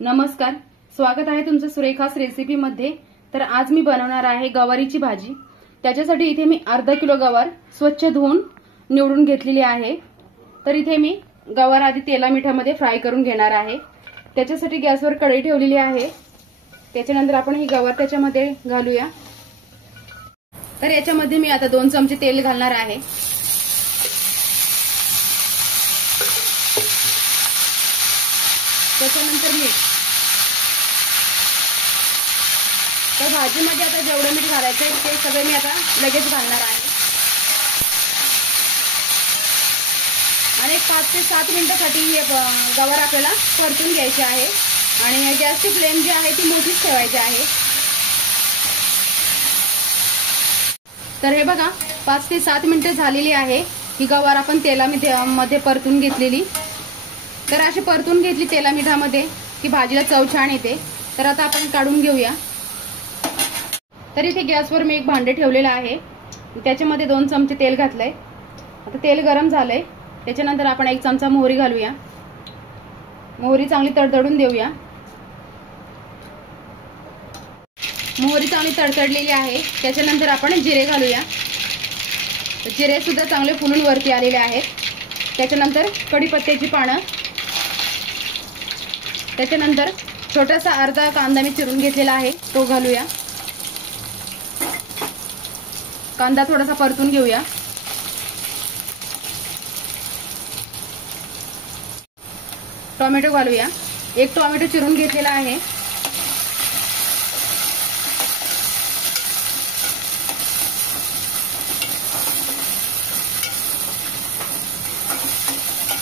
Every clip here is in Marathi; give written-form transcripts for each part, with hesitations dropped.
नमस्कार, स्वागत आहे तुमचं सुरेखास रेसिपी मध्ये। तर आज मी बनवणार आहे गवारीची भाजी। त्याच्यासाठी इथे मी अर्धा किलो गवार स्वच्छ धुवून निवडून घेतलेली आहे। तर इथे मी गवार आधी तेला मिठामध्ये फ्राय करून घेणार आहे। त्याच्यासाठी गॅसवर कढई ठेवलेली आहे। त्याच्यानंतर आपण ही गवार त्याच्यामध्ये घालूया। तर याच्यामध्ये मी आता 2 चमचे तेल घालणार आहे। त्याच्यानंतर मीठ। तर भाजीमध्ये आता जेवढं मीठ घालायचं आहे ते सगळे मी आता लगेच घालणार आहे आणि 5 ते 7 मिनिटांसाठी हे गवार आपल्याला परतून घ्यायचे आहे आणि गॅसची फ्लेम जी आहे ती मोठीच ठेवायची आहे। तर हे बघा 5 ते 7 मिनिटे झालेली आहे। ही गवार आपण तेलामध्ये परतून घेतलेली। तर अशी परतून घेतली तेला मिठामध्ये की भाजीला चव छान येते। तर आता आपण काढून घेऊया। तर इथे गॅसवर मी एक भांडे ठेवलेलं आहे। त्याच्यामध्ये 2 चमचे तेल घातलंय। आता तेल गरम झालंय। त्याच्यानंतर आपण 1 चमचा मोहरी घालूया। मोहरी चांगली तडतडून देऊया। मोहरी चांगली तडतडलेली आहे। त्याच्यानंतर आपण जिरे घालूया। जिरे सुद्धा चांगले फुलून वरती आलेले आहेत। त्याच्यानंतर कढीपत्त्याची पानं। त्याच्यानंतर छोटासा अर्धा कांदा मी चिरून घेतलेला आहे तो घालूया। कांदा थोडासा परतून घेऊया। टोमॅटो घालूया। 1 टोमॅटो चिरून घेतलेला आहे।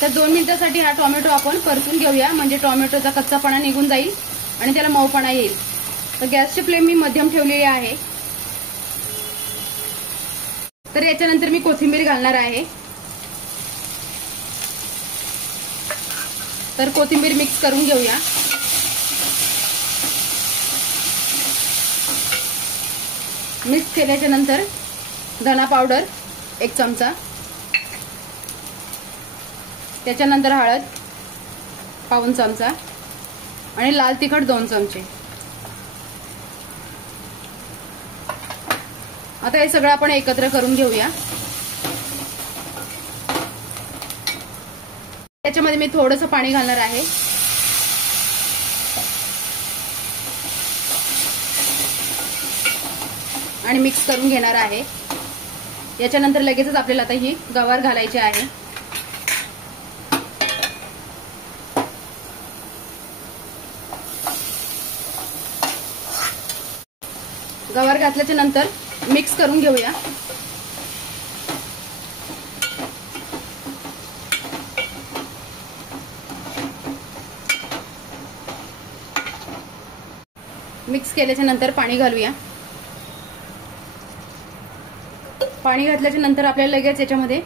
तर 2 मिनिटांसाठी हा टोमॅटो आपण परतून घेऊया, म्हणजे टोमॅटोचा कच्चापणा निघून जाईल आणि त्याला मऊपणा येईल। तर गॅसची फ्लेम मी मध्यम ठेवलेली आहे। तर याच्यानंतर मी कोथिंबीर घालणार आहे। तर कोथिंबीर मिक्स करून घेऊया। मिक्स केल्याच्या नंतर धना पावडर 1 चमचा। त्याच्यानंतर हळद पाऊण चमचा आणि लाल तिखट 2 चमचे। आता हे सगळं आपण एकत्र करून घेऊया। त्याच्यामध्ये मी थोडंसं पाणी घालणार आहे। आणि मिक्स करून घेणार आहे। याच्यानंतर लगेचच आपल्याला आता ही गवार घालायची आहे। गवार घातल्याच्या नंतर मिक्स करून घेऊया। मिक्स केल्याच्या नंतर पाणी घालूया। पाणी घातल्याच्या नंतर आपल्याला लगेच याच्यामध्ये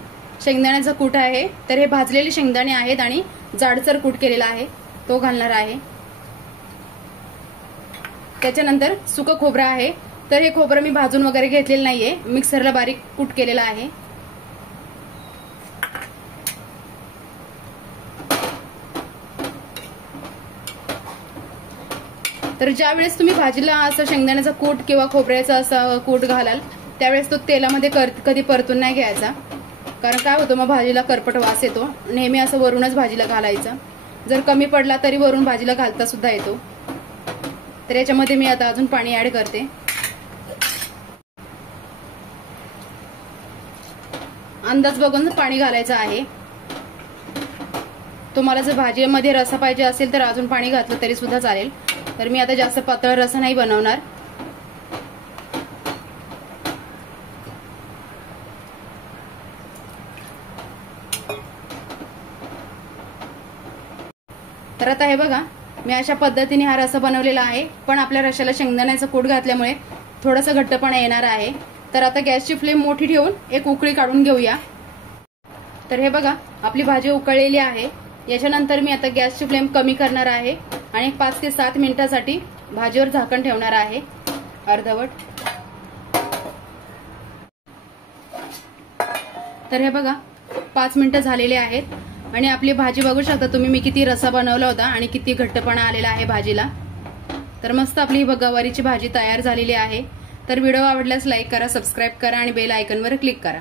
शेंगदाण्याचा कूट आहे। तर हे भाजलेले शेंगदाणे आहेत आणि जाडसर कूट केलेला आहे तो घालणार आहे। त्याच्यानंतर सुकं खोबरं आहे। तर हे खोबरं मी भाजून वगैरे घेतलेलं नाहीये, मिक्सरला बारीक कूट केलेला आहे। तर ज्या वेळेस तुम्ही भाजीला असं शेंगदाण्याचा कूट किंवा खोबऱ्याचा असं कूट घालाल त्यावेळेस तो तेलामध्ये कधी परतून नाही घ्यायचा, कारण काय होतं मग भाजीला करपट वास येतो। नेहमी असं वरूनच भाजीला घालायचं। जर कमी पडला तरी वरून भाजीला घालता सुद्धा येतो। तर याच्यामध्ये मी आता अजून पाणी ऍड करते। अंदाज बघून पाणी घालायचं आहे। तुम्हाला जर भाजीमध्ये रस्सा पाहिजे असेल तर अजून पाणी घातलं तरी सुद्धा चालेल। तर मी आता जास्त पातळ रस्सा नाही बनवणार। तर आता हे बघा मी अशा पद्धतीने हा रस्सा बनवलेला आहे, पण आपल्या रश्श्याला शेंगदाण्याचा कूट घातल्यामुळे थोडासा घट्टपणा येणार आहे। तर आता गॅसची फ्लेम मोठी ठेवून एक उकळी काढून घेऊया। तर हे बघा आपली भाजी उकळलेली आहे। याच्यानंतर मी आता गॅसची फ्लेम कमी करणार आहे आणि 5 ते 7 मिनिटांसाठी भाजीवर झाकण ठेवणार आहे अर्धवट। तर हे बघा 5 मिनिटं झालेले आहेत। आणि आपली भाजी बघू शकता तुम्ही, मी किती रस्सा बनवला होता आणि किती घट्टपणा आलेला आहे भाजीला. तर मस्त आपली ही गवारीची भाजी तयार झालेली आहे. तर व्हिडिओ आवडल्यास लाईक करा, सबस्क्राईब करा आणि बेल आयकॉनवर क्लिक करा.